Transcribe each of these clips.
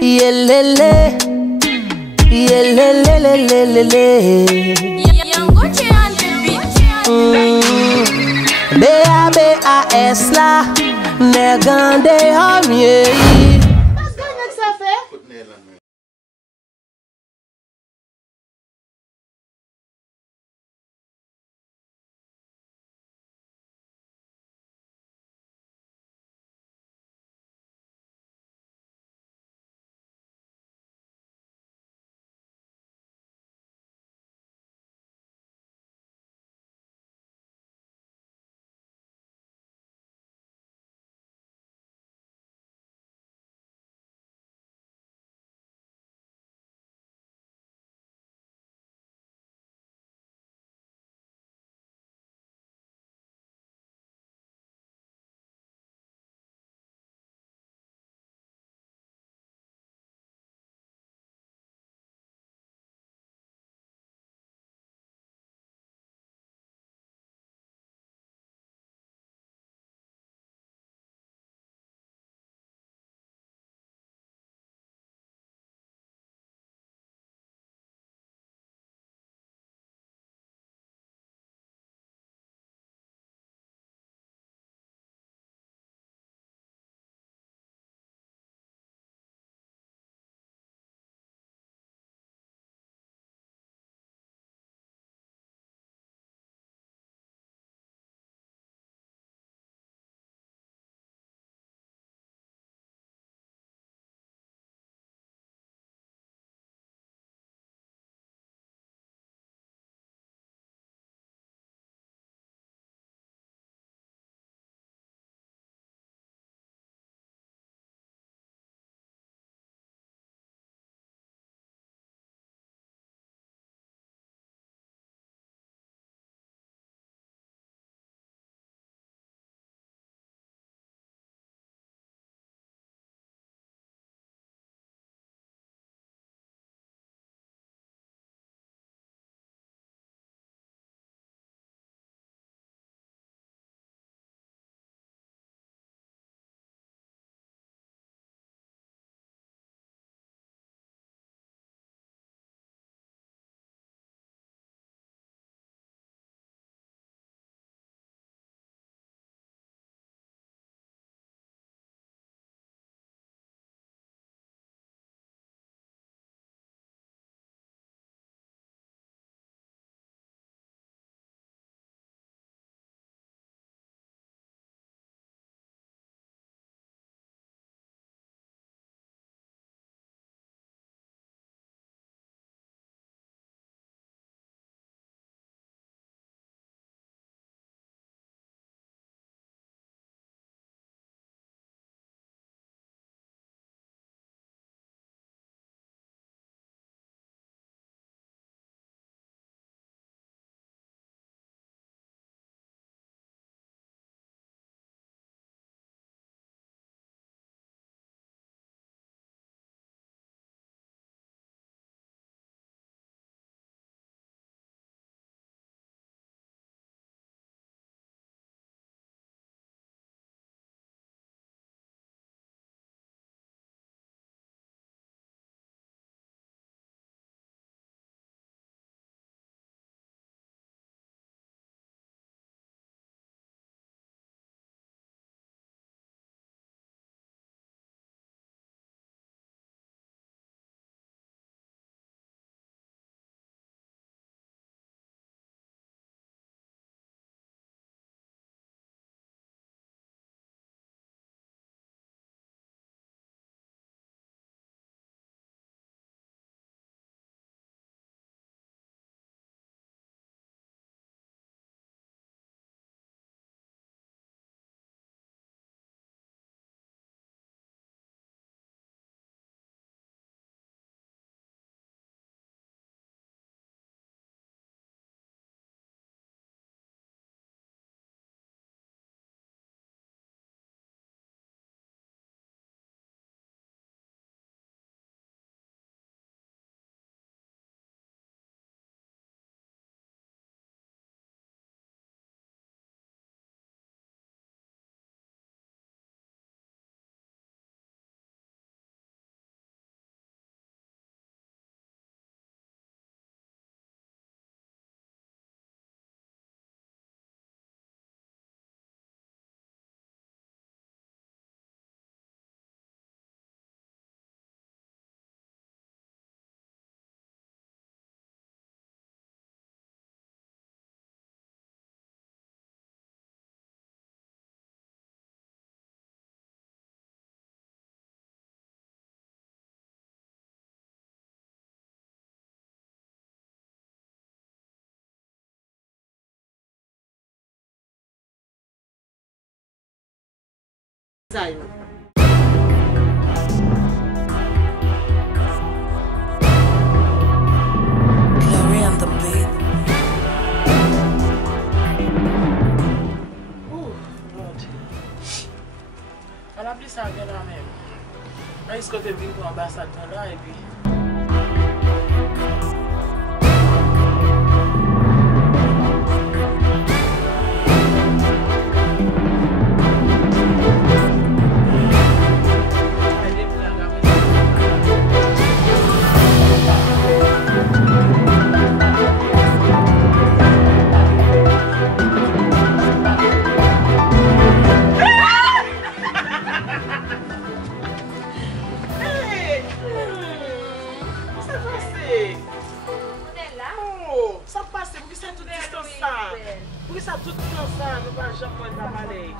Yelele, yelelelelelele. B-A-B-A-S la, negande hamye. ça yo. Glory on the beat. Elle a appelé ça bien là même. Là, est-ce que tu es venu pour l'ambassade là et puis. Ça passe, pour que ça tout distance ça. Pour que ça tout distance ça, nous pas jamais pas parler.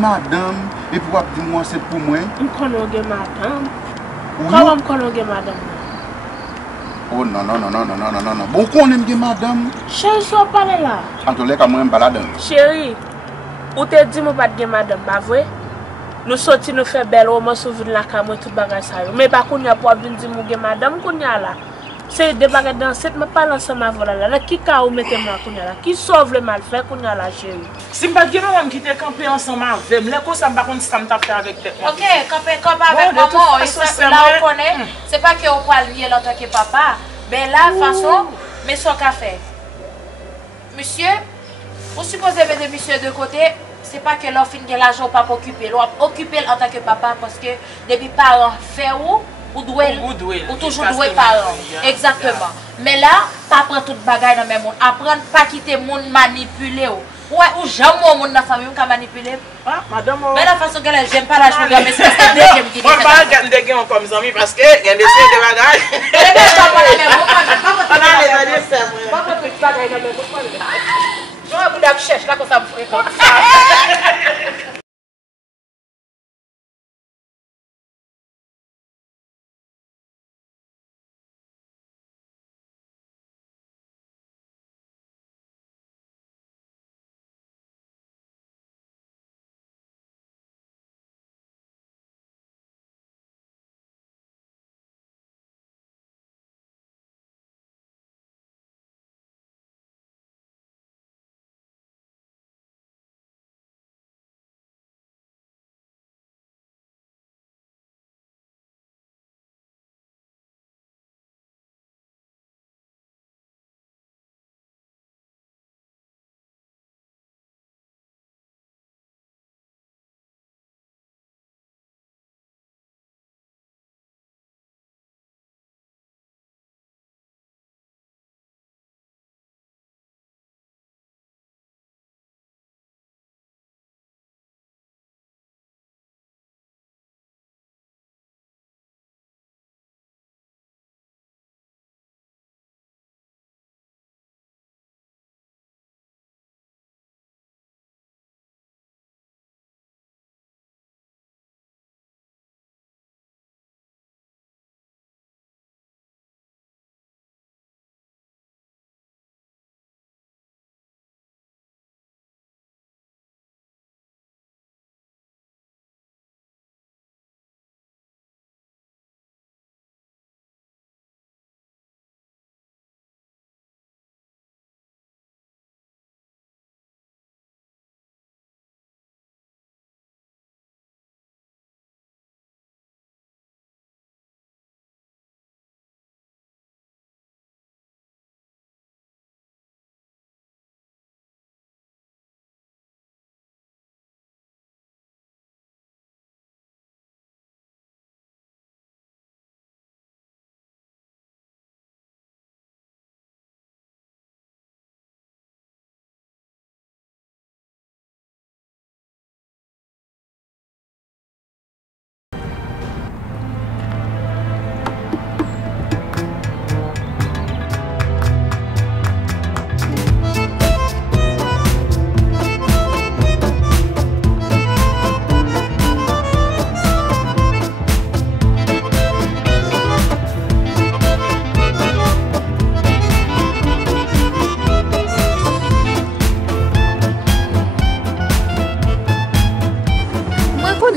Madame, et pour dire moi c'est pour moi. Je connais madame. Oui. Comment je connais madame? Oh non, non, non, non, non, non, non, non. Bon, qu'on aime madame. Chérie, je ne parle là. En tout cas, moi, je me balade. Chérie, ou te dit que je ne madame, pas vrai? Nous sortis, nous faisons belle roman sur la caméra, tout bagage ça. Mais pas qu'on y a pour venir dire que madame, qu'on y a là. C'est des bagages dans cette, mais pas l'ensemble avant là. Qui a ou mettez-moi qu'on y a là? Qui sauve le mal fait qu'on y a là, chérie? Si je ne pas qui te campé ensemble avec moi, je ne sais pas si je ne fait avec toi. Ok, camper avec maman, là on connaît. C'est pas qu'on peut lier en tant que papa. Mais là, de toute façon, mais son café. Monsieur, vous supposez mettre monsieur de côté. C'est pas que l'enfant a l'argent pas occuper. L'on occuper en tant que papa parce que depuis parents fait ou toujours doué parents. Exactement. Mais là, pas prendre toute bagaille dans le monde. Apprendre pas quitter le monde manipuler. Ouais, ou jamais mon monde dans la famille qui manipuler. Ah, madame. Mais la façon qu'elle j'aime pas la chose, mais c'est que deuxième qui dit. Moi, je ne vais pas regarder comme amis parce que il y a des bagages. Je vais vous chercher là comme ça me fréquente.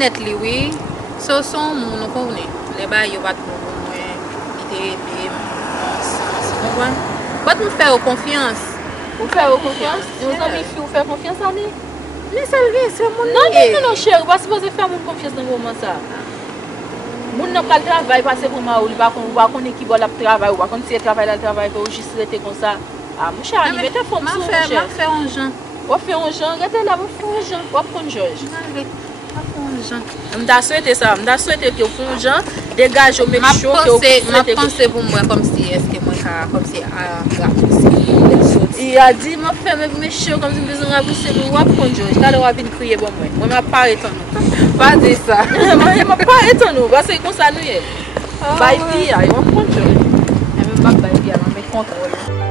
net li, oui. So son moun on connaît. Les bails yo pas trop moi, il était comprendre. Pas me faire confiance. Vous faites confiance? Nos amis filles, vous faites confiance à lui? Mais c'est mon Non, chérie, vous ne supposez faire mon confiance dans le moment ça. Moun n'a pas le travail parce que pour moi, il va connaître qui va le travail, ou va connaître si le travail pour juste rester comme ça. Ah, mon cher, il mettez forme sur mon cher. Faire un Jean. On fait un Jean, regardez là, on fait un Jean, on prend Georges. Je souhaite ça, je souhaite que vous Jean dégage au mec chaud que vous pensez pour moi comme si est-ce que moi comme si il a dit m'a fait mes chaud comme si besoin rapousser pour voir prendre Georges. Là on va venir crier bon moi m'a pas étonné. Pas dire ça. Moi m'a pas étonné parce que comme ça nous est. Bye bye, on prend Georges. Même pas bye bye, on met contrôle.